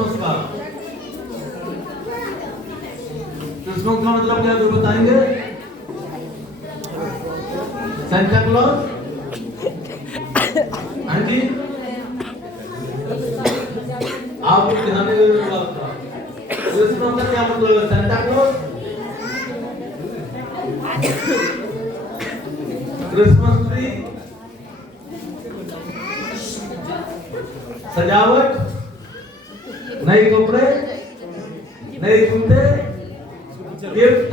Christmas का? Christmas का मतलब क्या आप बताएंगे? Santa Claus? हाँ जी, आप ध्यान नहीं दे रहे बात का। क्रिसमस का क्या मतलब है? Santa Claus? क्रिसमस ट्री, सजावट, नए कपड़े, नए जूते, गिफ्ट,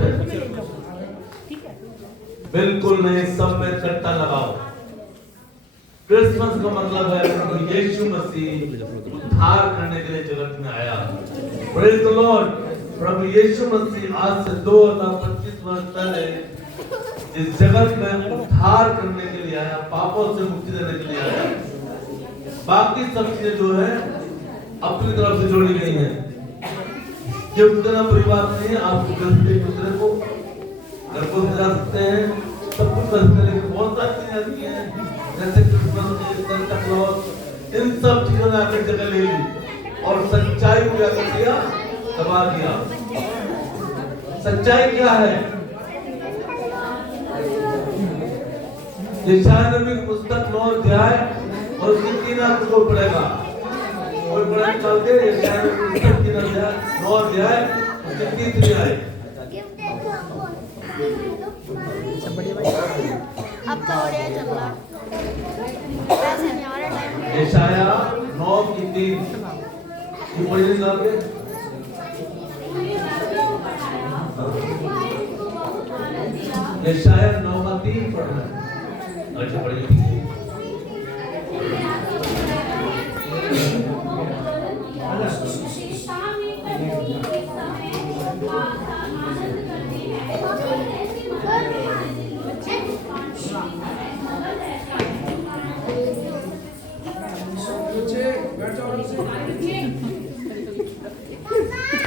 बिल्कुल नहीं, सब में कट्टा लगाओ। क्रिसमस का मतलब है प्रभु यीशु मसीह उद्धार करने के लिए जगत में आया। Praise the lord. प्रभु यीशु मसीह आज से 2025 वर्ष पहले इस जगत में उद्धार करने के लिए आया, पापों से मुक्ति देने के लिए आया। बाकी सब चीजें जो है अपनी तरफ से जोड़ी गई हैं। ये उतना परिवार नहीं है, आप एक दूसरे को घर को सजा सकते हैं, सब कुछ कर सकते हैं, लेकिन बहुत सारी चीजें आती हैं जैसे क्रिसमस, सेंटा क्लॉज, इन सब चीजों ने आकर जगह ले ली और सच्चाई को क्या कर दिया? दबा दिया। सच्चाई क्या है? यशायाह नबी की पुस्तक 9 अध्याय और उसकी 3 आयत को पढ़ेगा और पढ़ने चल के यशायाह नबी की पुस्तक 3 अध्याय 9 अध्याय उसकी 3 आयत। आपका ऑडियो चल रहा वैसे नहीं आ रहा टाइम। यशायाह 9 की 3 ये पढ़िए निकाल के। यशायाह 9 का 3 पढ़ना है। अच्छा पढ़िए।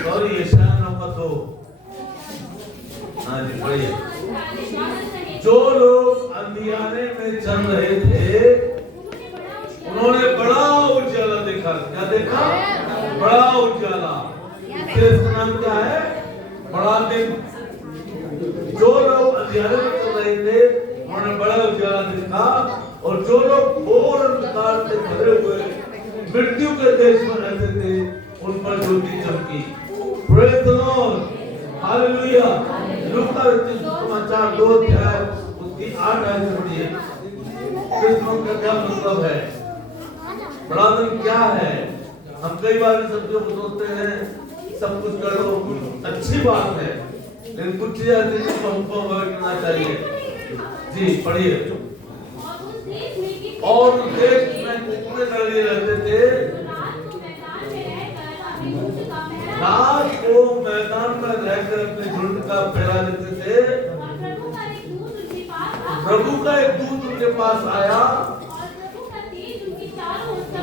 सॉरी, यशायाह 9 का 2। हाँ जी पढ़िए। जो लोग अंधियारे में चल रहे थे उन्होंने बड़ा उजाला देखा। क्या देखा? बड़ा उजाला। इसका नाम क्या है? बड़ा दिन। जो लोग अंधियारे में चल रहे थे उन्होंने बड़ा उजाला देखा और जो लोग घोर अंधकार से भरे हुए मृत्यु के देश में रहते थे उन पर ज्योति चमकी। Praise the Lord, hallelujah. लूका समाचार 2 अध्याय उसकी 8 आयत पढ़िए। क्रिसमस का क्या मतलब है? बड़ा दिन क्या है? हम कई बार सब्जियों को सोचते हैं सब कुछ कर लो, अच्छी बात है, लेकिन कुछ चीजें ऐसी जिनको हमको अवॉइड करना चाहिए। जी पढ़िए। और उस देश में कितने लड़के रहते थे? रात को मैदान में रहकर अपने झुंड का पहरा देते थे। प्रभु का एक दूत उनके पास आया,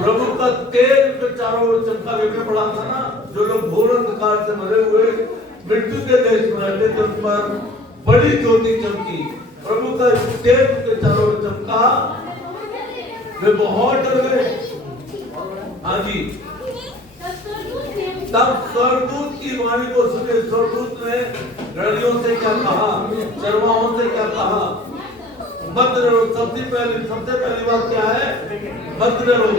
प्रभु का तेज उनके चारों ओर चमका। वे पड़ा था ना, जो लोग घोर अंधकार से मरे हुए मृत्यु के देश में रहते थे उन पर बड़ी ज्योति चमकी। प्रभु का तेज उनके चारों ओर चमका, वे बहुत डर गए। हाँ जी। तब स्वर्गदूत की वाणी को सुने। स्वर्गदूत ने गड़ियों से क्या कहा? चरवाहों से क्या कहा? मत डरो। सबसे पहली बात क्या है? मत डरो।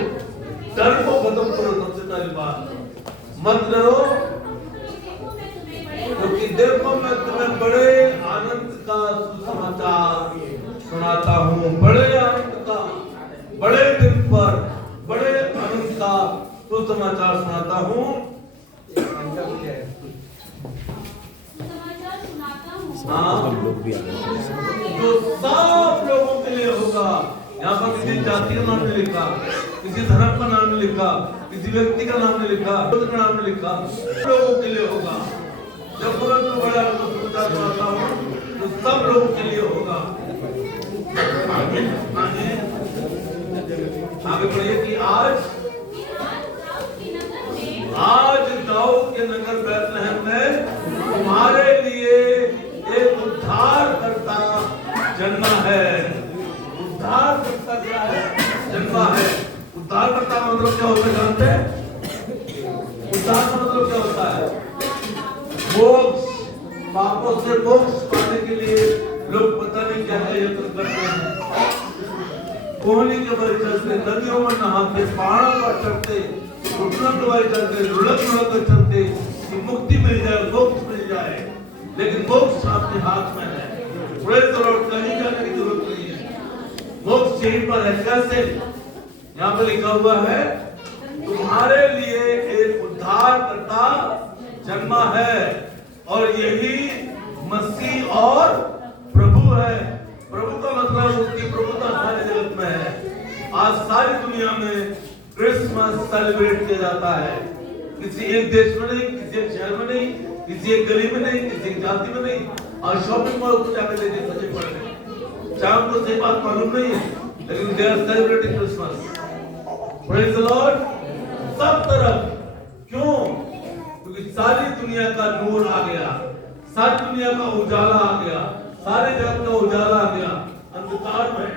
डर को खत्म करो। सबसे पहली बात मत डरो, क्योंकि देखो मैं तुम्हें बड़े आनंद का सुसमाचार सुनाता हूँ। बड़े आनंद का, बड़े दिन पर बड़े आनंद का सुसमाचार सुनाता हूँ। जो सब लोगों के लिए होगा। यहाँ पर किसी जाति का नाम नहीं लिखा, किसी धर्म का नाम नहीं लिखा, किसी व्यक्ति का नाम नहीं लिखा, का नाम नहीं लिखा, लोगों के लिए होगा। जब तुरंत बड़ा सुसमाचार सुनाता हूँ तो सब लोगों के लिए होगा। आगे बढ़िए कि आज दाऊद के नगर बैतलहम में तुम्हारे लिए एक उद्धार करता जन्मा है। उद्धार करता क्या है? जन्मा है। उद्धार करता मतलब क्या होता है जानते हैं? उद्धार का मतलब क्या होता है? मोक्ष, पापों से मोक्ष पाने के लिए लोग पता नहीं क्या क्या यत्न करते हैं। कोहनी के बल चलते, नदियों में नहाते, पहाड़ों पर चढ़ते, घुटनों दबाए चलते, लुढ़क लुढ़क कर चलते कि मुक्ति मिल जाए, मोक्ष मिल जाए। लेकिन मोक्ष आपके हाथ में है। प्रेज़ द लॉर्ड, कहीं जाने की जरूरत नहीं है, मोक्ष यहीं पर है। कैसे? यहाँ पर लिखा हुआ है, तुम्हारे लिए एक उद्धारकर्ता जन्मा है और यही मसीह और प्रभु है। प्रभु का मतलब उसकी प्रभुता सारे जगत में है। आज सारी दुनिया में क्रिसमस सेलिब्रेट किया जाता है। किसी एक देश में नहीं, किसी एक शहर में नहीं, किसी एक गली में नहीं, किसी एक जाति में नहीं, और शॉपिंग मॉल को जाकर लेके सजे पड़े हैं। चाहे उनको सही बात मालूम नहीं है, लेकिन they are celebrating Christmas. Praise the Lord. सब तरफ क्यों? क्योंकि सारी दुनिया का नूर आ गया, सारी दुनिया का उजाला आ गया, सारे जगत का उजाला आ गया, अंधकार में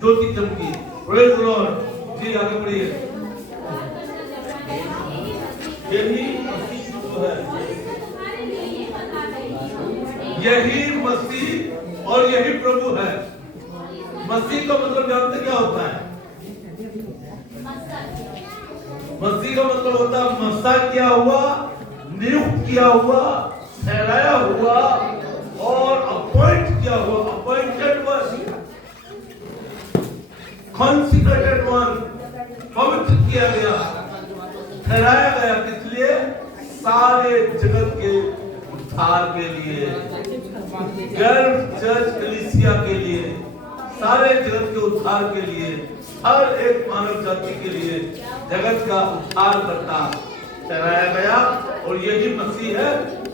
ज्योति चमकी। Praise the Lord. जी आगे बढ़िए। यही मसीह है, यही मसीह और यही प्रभु है। मसीह का मतलब जानते क्या होता है? मसीह का मतलब होता है मसा किया हुआ, नियुक्त किया हुआ, ठहराया हुआ और अपॉइंट किया हुआ, अपॉइंटेड वन, कॉन्सिक्रेटेड वन, पवित्र किया गया, ठहराया गया। किस लिए? सारे जगत के उद्धार के लिए, गर्भ चर्च कलीसिया के लिए, सारे जगत के उद्धार के लिए, हर एक मानव जाति के लिए जगत का उद्धार करता ठहराया गया। और यही मसीह है,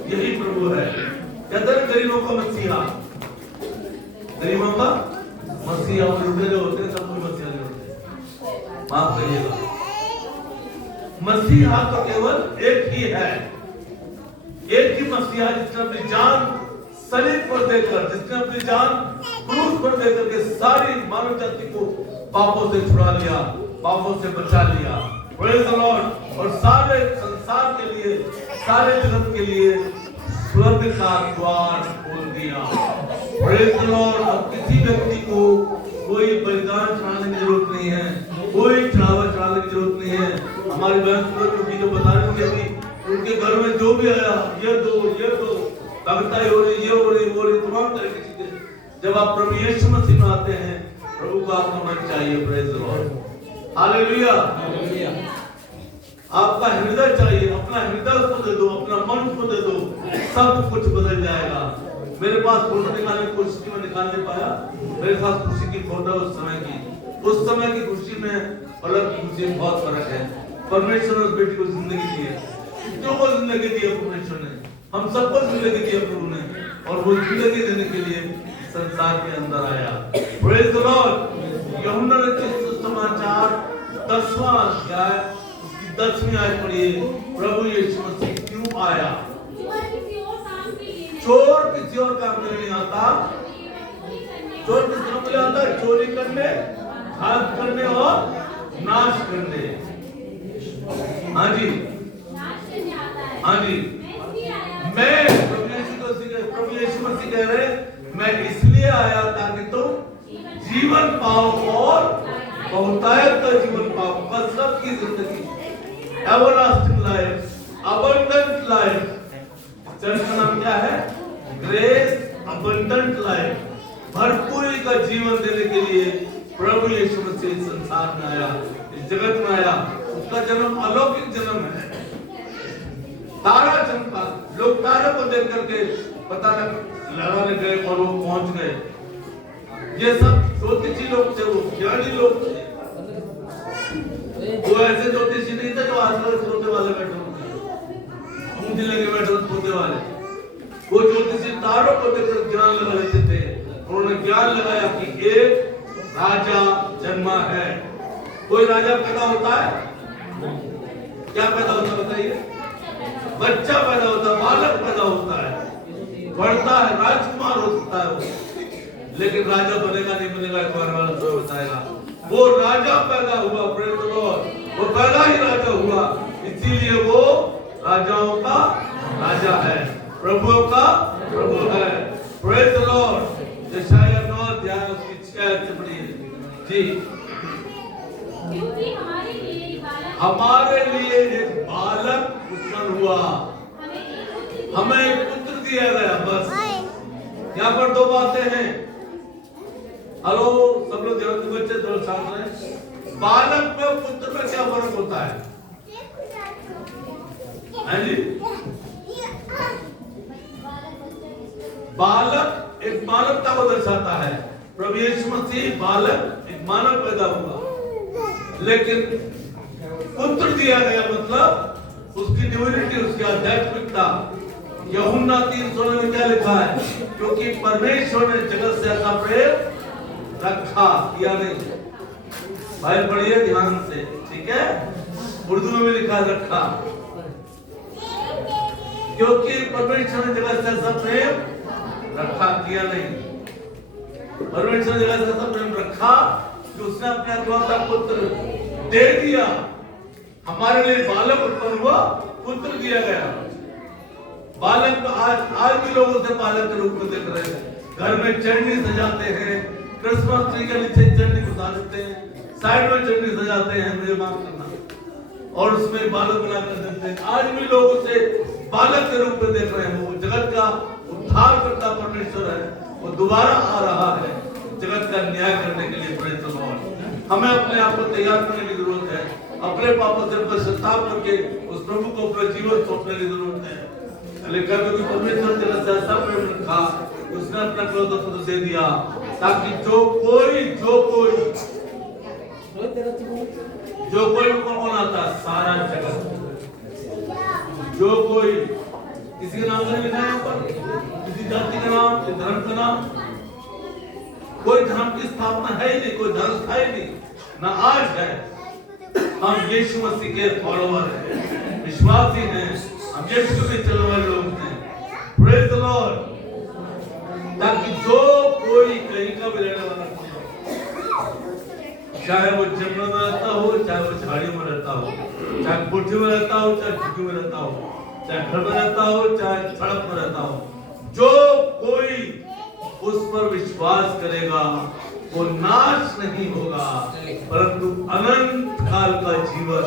यही प्रभु है। कहते हैं गरीबों का मसीहा, गरीबों का मसीहा। वो लुटे जो होते हैं सब कोई मसीहा नहीं होते, माफ करिएगा। मसीहा तो केवल एक ही है, एक ही मसीहा जिसने अपनी जान सलीब पर देकर, जिसने अपनी जान क्रूस पर देकर के सारी मानव जाति को पापों से छुड़ा लिया, पापों से बचा लिया। Praise the Lord. और सारे संसार के लिए, सारे जगत के लिए स्वर्ग का द्वार खोल दिया। Praise the Lord. अब किसी व्यक्ति को कोई बलिदान चढ़ाने की जरूरत नहीं है, कोई चढ़ावा चढ़ाने की जरूरत नहीं है। हमारी बहन जो बता रही थी, उनके घर में जो भी आया, ये दो कविताएं हो रही, ये हो रही, वो रही, तमाम तरह की चीजें। जब आप प्रभु यीशु मसीह में आते हैं, प्रभु को आपका मन चाहिए। Praise the Lord. हालेलुया। आपका हृदय चाहिए, अपना हृदय उसको दे दो, अपना मन उसको दे दो, सब कुछ बदल जाएगा। मेरे पास फोटो निकालने की कोशिश की, मैं निकाल नहीं पाया। मेरे पास खुशी की फोटो उस समय की खुशी में अलग की खुशी में बहुत फर्क है। परमेश्वर ने उस बेटी को जिंदगी दी है, जो को जिंदगी दी है परमेश्वर ने, हम सबको जिंदगी दी है प्रभु ने, और वो जिंदगी देने के लिए संसार के अंदर आया। Praise the Lord. यूहन्ना रचित सुसमाचार 10वां अध्याय 10वीं आयत पढ़िए। प्रभु यीशु मसीह क्यों आया? चोर किसी और काम के लिए नहीं आता। चोर किस काम के लिए आता है? चोरी करने, घात करने और नाश करने। हाँ जी, हाँ जी। मैं प्रभु यीशु मसीह कह रहे, मैं इसलिए आया ताकि तुम जीवन पाओ और बहुतायत का जीवन पाओ। कसरत की जिंदगी, everlasting life, abundant life. Church का नाम क्या है? Grace abundant life. भरपूरी का जीवन देने के लिए प्रभु यीशु मसीह संसार में आया, इस जगत में आया। उसका जन्म अलौकिक जन्म है। तारा चमका, लोग तारे को देख करके पता लगाने गए और वो पहुंच गए। ये सब ज्योतिषी लोग थे, वो ज्ञानी लोग थे। वो ऐसे ज्योतिषी नहीं थे जो आजकल सोते वाले बैठे होते, मुंह लगे बैठे सोते वाले। वो ज्योतिषी तारों को देखकर ज्ञान लगा लेते थे। उन्होंने ज्ञान लगाया कि एक राजा जन्मा है। कोई राजा पैदा होता है, क्या पैदा होता है बताइए? बच्चा पैदा होता है, बालक पैदा होता है, बढ़ता है, राजकुमार हो सकता है वो, लेकिन राजा बनेगा नहीं बनेगा एक बार वाला तो बताएगा। वो राजा पैदा हुआ, प्रेज़ द लॉर्ड। वो पैदा ही राजा हुआ, इसीलिए वो राजाओं का राजा है, प्रभुओं का प्रभु है। Praise the Lord. यशायाह 9 अध्याय उसकी 6 पढ़ी जी। क्योंकि हमारे लिए एक बालक उत्पन्न हुआ, हमें एक पुत्र दिया गया। बस यहाँ पर दो बातें हैं। हेलो सब लोग ध्यान दो, बच्चे थोड़ा शांत रहे। बालक में पुत्र में क्या फर्क होता है? हाँ जी, बालक एक मानवता को दर्शाता है। प्रभु यीशु मसीह बालक एक मानव पैदा हुआ, लेकिन पुत्र दिया गया मतलब उसकी डिविनिटी, उसकी आध्यात्मिकता। यूहन्ना 3:16 में क्या लिखा है? क्योंकि परमेश्वर ने जगत से ऐसा प्रेम रखा, किया नहीं। भाई पढ़िए ध्यान से, ठीक है? उर्दू में भी लिखा है रखा। क्योंकि परमेश्वर ने जगत से ऐसा प्रेम रखा, किया नहीं। परमेश्वर ने जगत से ऐसा प्रेम रखा कि उसने अपने अकलौता पुत्र दे दिया। हमारे लिए बालक उत्पन्न हुआ, पुत्र दिया गया। बालक आज भी लोग उसे बालक के रूप में देख रहे हैं। घर में चटनी सजाते हैं, क्रिसमस ट्री के नीचे चटनी घुसा देते हैं, साइड में चटनी सजाते हैं, मुझे माफ करना, और उसमें बालक बनाकर देते हैं। आज भी लोग उसे बालक के रूप में देख रहे हैं। वो जगत का उद्धार करता परमेश्वर है, वो दोबारा आ रहा है जगत का न्याय करने के लिए। Praise the Lord. हमें अपने आप को तैयार करने की जरूरत है, अपने पापों से पश्चाताप करके उस प्रभु को अपना जीवन सौंपने की जरूरत है। लिखा है कि परमेश्वर ने जगत से ऐसा प्रेम रखा, उसने अपना इकलौता पुत्र दे दिया, ताकि जो कोई कौन आता है? सारा जगत, जो कोई, किसी का नाम नहीं लिखा है ऊपर, किसी जाति का नाम, किसी धर्म का नाम। कोई धर्म की स्थापना है ही नहीं, कोई धर्म था ही नहीं, ना आज है। हम यीशु मसीह के फॉलोअर हैं, विश्वासी हैं, हम यीशु के चलने वाले लोग हैं। Praise the Lord. ताकि जो कोई कहीं का भी रहने वाला हो, चाहे वो जंगल में रहता हो, चाहे वो झाड़ियों में रहता हो, चाहे कोठी में रहता हो, चाहे झुग्गी में रहता हो, चाहे घर में रहता हो, चाहे सड़क में रहता हो, जो कोई उस पर विश्वास करेगा वो नाश नहीं होगा, परंतु अनंत काल का जीवन,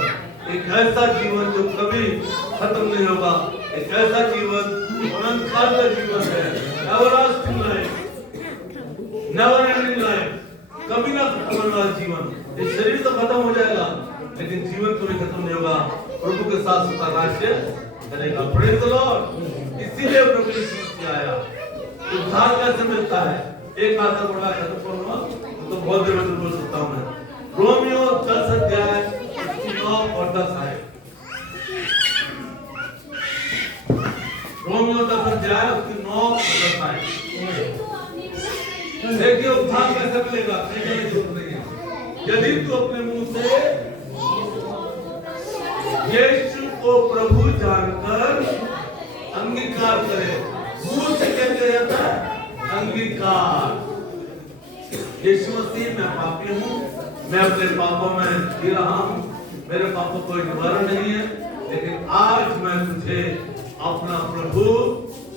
एक ऐसा जीवन जो कभी खत्म नहीं होगा, एक ऐसा जीवन अनंत काल का जीवन है। Everlasting life, never ending life, कभी ना खत्म होने वाला जीवन। ये शरीर तो खत्म हो जाएगा, लेकिन जीवन कभी खत्म नहीं होगा। प्रभु के साथ सदा राज्य करेगा। Praise the Lord. इसीलिए प्रभु यीशु मसीह आया। उद्धार कैसे मिलता है? एक आधा बोला खत्म करूंगा तो बहुत देर में बोल सकता हूं मैं। रोमियो 10 अध्याय 9 और 10 है। रोमियो 10 अध्याय 9 और 10 है। देखिए उद्धार कैसे मिलेगा? कहने की जरूरत नहीं है। यदि तू अपने मुंह से यीशु को प्रभु जानकर अंगीकार करे, मुंह से क्या किया जाता है? अंगीकार। यीशु मसीह मैं पापी हूँ, मैं अपने पापों में जी रहा हूँ, मेरे पापों कोई निवारण नहीं है, लेकिन आज मैं तुझे अपना प्रभु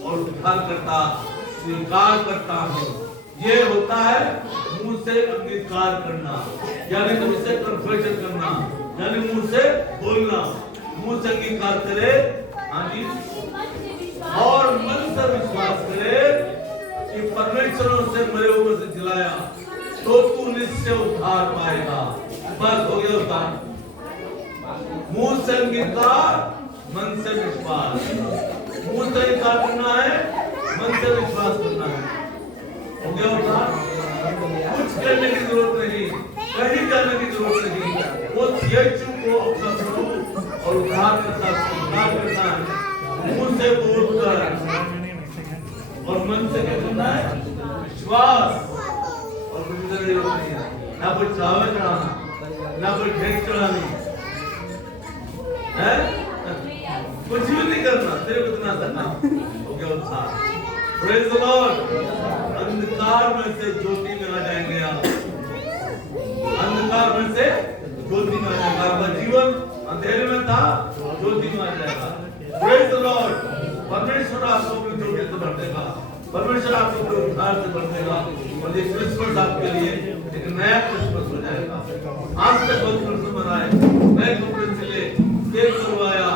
और उद्धारकर्ता स्वीकार करता हूँ। ये होता है मुंह से अंगीकार करना, यानी मुंह से कन्फेशन करना, यानी मुंह से बोलना। मुंह से अंगीकार करे, हाँ जी, और मन से विश्वास करे कि परमेश्वर ने उसे मरे हुए से जिलाया, तो तू निश्चय उद्धार पाएगा। बस हो गया उद्धार। मुंह से अंगीकार, मन से विश्वास। मुंह से अंगीकार करना है, मन से विश्वास करना है, हो गया उद्धार। कुछ करने की जरूरत नहीं, कहीं जाने की जरूरत नहीं। वो यीशु को अपना प्रभु और उद्धार करता है, मुंह से बोलकर और मन से क्या करना है? विश्वास। और कुछ करने की जरूरत नहीं है, ना कोई चावल चढ़ाना, ना कोई भेंट चढ़ानी है, कुछ भी नहीं करना, सिर्फ इतना करना, हो गया उद्धार। Praise the Lord. अंधकार में से ज्योति में आ जाएंगे आप, अंधकार में से ज्योति में आ जाएगा। आपका जीवन अंधेरे में था, ज्योति में आ जाएगा। परमेश्वर आपको अपनी ज्योति से भर देगा, परमेश्वर आपको अपने उद्धार से भर देगा और ये क्रिसमस आपके लिए एक नया क्रिसमस हो जाएगा। आज तक बहुत क्रिसमस मनाए, नए कपड़े सिले, केक बनवाया,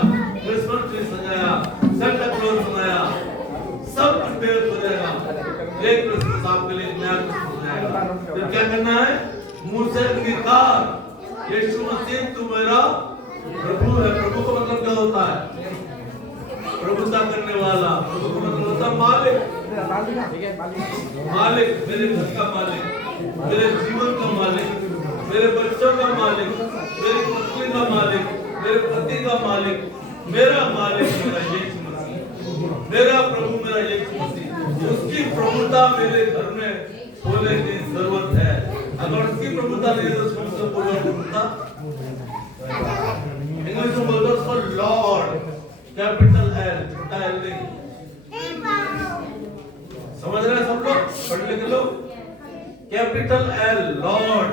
क्रिसमस ट्री सजाया, सेंटा क्लॉज बनाया, सब कुछ बेहद हो जाएगा। ये क्रिसमस आपके लिए एक नया क्रिसमस हो जाएगा। फिर क्या करना है? मुंह से अंगीकार, यीशु मसीह तू मेरा प्रभु है। प्रभु का मतलब क्या होता है? प्रभुता करने वाला। प्रभु का मतलब होता है मालिक। मालिक, मेरे घर का मालिक, मेरे जीवन का मालिक, मेरे बच्चों का मालिक, मेरी पत्नी का मालिक, मेरे पति का मालिक, मेरा मालिक मेरा यीशु मसीह, मेरा प्रभु मेरा यीशु मसीह। उसकी प्रभुता मेरे घर में होने की जरूरत है। अगर उसकी प्रभुता नहीं है तो उसको मतलब बोलो प्रभुता। इंग्लिश में बोलते हैं उसको लॉर्ड, कैपिटल एल, छोटा एल नहीं। समझ रहे हैं सब लोग? पढ़ लिख लो, कैपिटल एल, लॉर्ड।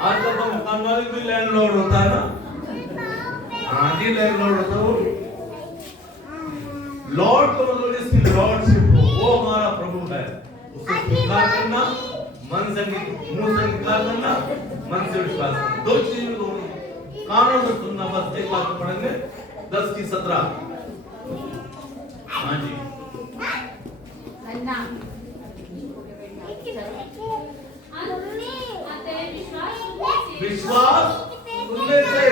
आजकल तो मकान मालिक भी लैंडलॉर्ड होता है ना? हाँ जी, लैंडलॉर्ड होता है वो। लॉर्ड का मतलब इसकी लॉर्डशिप हो, वो हमारा प्रभु है। उसे स्वीकार करना, मन से मुंह से स्वीकार करना, मन से विश्वास करना, दो चीजें होनी। कानों से सुनना, बस एक बात पढ़ेंगे 10 की 17। हाँ जी, विश्वास सुनने से,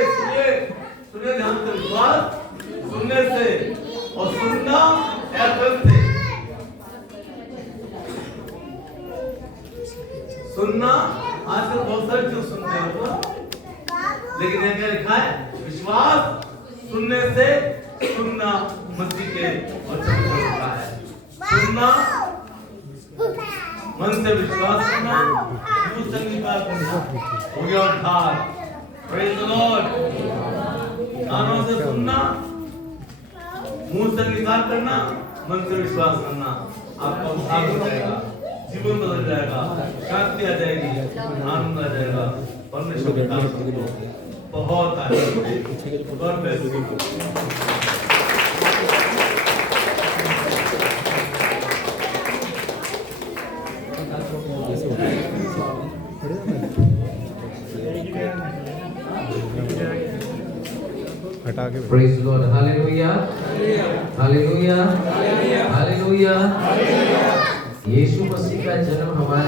सुनिए ध्यान से, विश्वास सुनने से और सुनना एफएम से। सुनना आजकल बहुत सारे चीज सुनते हैं ना, लेकिन यहाँ क्या लिखा है? विश्वास सुनने से, सुनना मसीह के वचन को लिखा है। सुनना, मन से विश्वास करना, मुंह से अंगीकार करना, हो गया उद्धार। Praise the Lord. कानों से सुनना, मुंह से अंगीकार करना, मन से विश्वास करना, आपका उद्धार हो जाएगा, जीवन बदल जाएगा, शांति आ जाएगी, आनंद आ जाएगा। परमेश्वर के काम बहुत आनंद। हटा के Praise God. Hallelujah. Hallelujah. Hallelujah. यीशु मसीह का जन्म हमारे